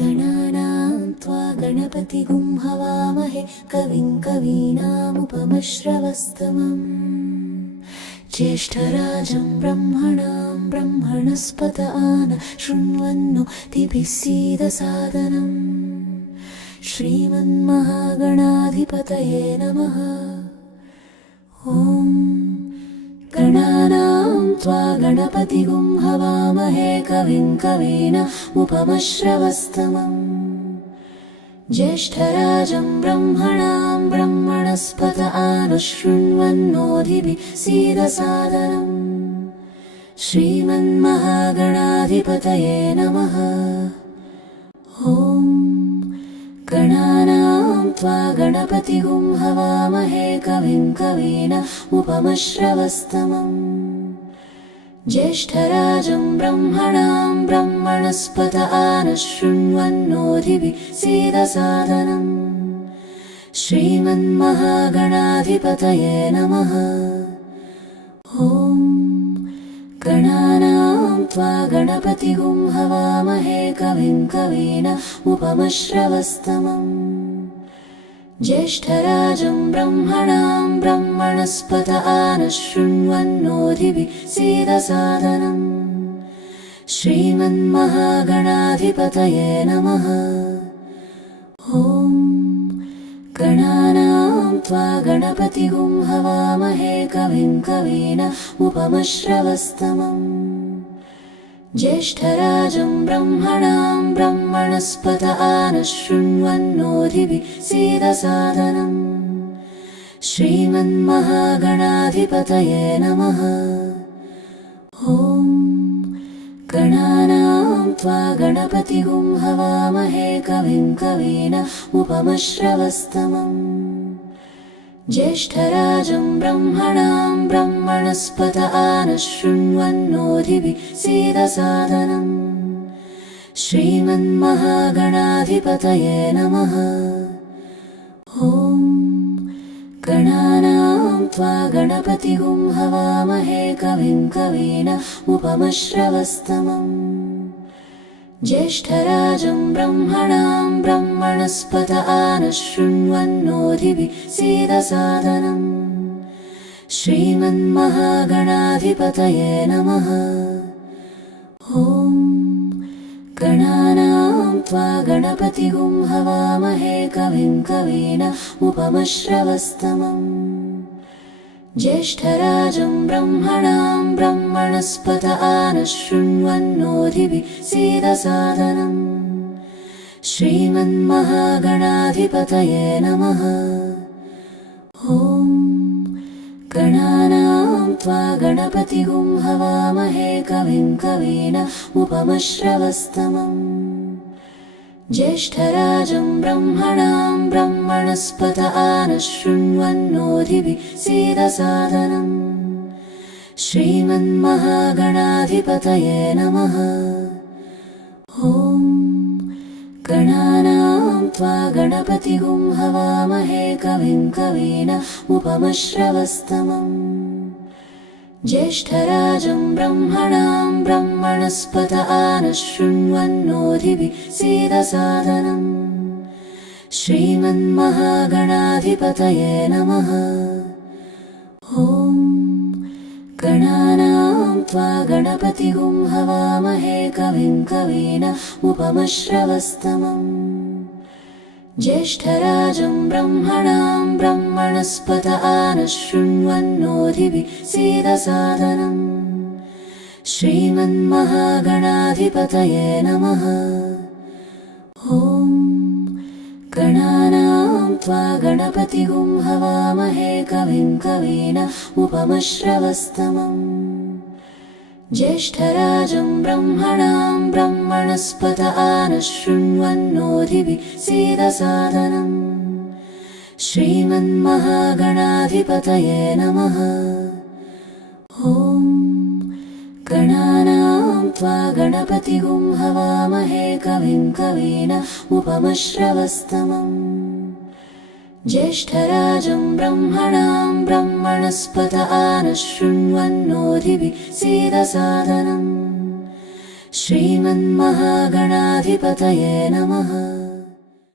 गणानां त्वा गणपतिगुं हवामहे कविं कवीनामुपमश्रवस्तमम् ज्येष्ठराजं ब्रह्मणां ब्रह्मणस्पत आन शृण्वन्नोतिभिः सीदसादनम् श्रीमन्महागणाधिपतये नमः। ॐ गणानां त्वा गणपतिगुं हवामहे कविं कवीनामुपमश्रवस्तमम् ज्येष्ठराजं ब्रह्मणां ब्रह्मणस्पत आनुशृण्वन्नोतिभिः सीदसादनम् श्रीमन्महागणाधिपतये नमः। ॐ गणानां त्वा गणपतिगुं हवामहे कविं कवीनामुपमश्रवस्तमम् ज्येष्ठराजं ब्रह्मणां ब्रह्मणस्पत आनुशृण्वन्नोतिभिः सीदसादनम् श्रीमन्महागणाधिपतये नमः। ॐ गणानां त्वा गणपतिगुं हवामहे कविं कवीनामुपमश्रवस्तमम् ज्येष्ठराजं ब्रह्मणां ब्रह्मणस्पत आनुशृण्वन्नोतिभिः सीदसादनम् श्रीमन्महागणाधिपतये नमः। ॐ गणानां त्वा गणपतिगुं हवामहे कविं कवीनामुपमश्रवस्तमम् ज्येष्ठराजं ब्रह्मणां ब्रह्मणस्पत आनुशृण्वन्नोतिभिः सीदसादनम् श्रीमन्महागणाधिपतये नमः। ॐ गणानां त्वा गणपतिगुं हवामहे कविं कवीनामुपमश्रवस्तमम् ज्येष्ठराजं ब्रह्मणां ब्रह्मणस्पत आनुशृण्वन्नोतिभिः सीदसादनम् श्रीमन्महागणाधिपतये नमः। ॐ गणानां त्वा गणपतिगुं हवामहे कविं कवीनामुपमश्रवस्तमम् ज्येष्ठराजं ब्रह्मणां ब्रह्मणस्पत आनुशृण्वन्नोतिभिः सीदसादनम् श्रीमन्महागणाधिपतये नमः। ॐ गणानां त्वा गणपतिगुं हवामहे कविं कवीनामुपमश्रवस्तमम् ज्येष्ठराजं ब्रह्मणां ब्रह्मणस्पत आनुशृण्वन्नोतिभिः सीदसादनम् श्रीमन्महागणाधिपतये नमः। ॐ गणानां त्वा गणपतिगुं हवामहे कविं कवीनामुपमश्रवस्तमम् ज्येष्ठराजं ब्रह्मणां ब्रह्मणस्पत आनुशृण्वन्नोतिभिः सीदसादनम् श्रीमन्महागणाधिपतये नमः। ॐ गणानां त्वा गणपतिगुं हवामहे कविं कवीनामुपमश्रवस्तमम् ज्येष्ठराजं ब्रह्मणां ब्रह्मणस्पत आनुशृण्वन्नोतिभिः सीदसादनम् श्रीमन्महागणाधिपतये नमः। ॐ गणानां त्वा गणपतिगुं हवामहे कविं कवीनामुपमश्रवस्तमम् ज्येष्ठराजं ब्रह्मणां ब्रह्मणस्पत आनुशृण्वन्नोतिभिः सीदसादनम् श्रीमन्महागणाधिपतये नमः। ॐ गणानां त्वा गणपतिगुं हवामहे कविं कवीनामुपमश्रवस्तमम् ज्येष्ठराजं ब्रह्मणां ब्रह्मणस्पत आनुशृण्वन्नोतिभिः सीदसादनम् श्रीमन्महागणाधिपतये नमः। ॐ गणानां त्वा गणपतिगुं हवामहे कविं कवीनामुपमश्रवस्तमम् ज्येष्ठराजं ब्रह्मणां ब्रह्मणस्पत आनुशृण्वन्नोतिभिः सीदसादनम् श्रीमन्महागणाधिपतये नमः।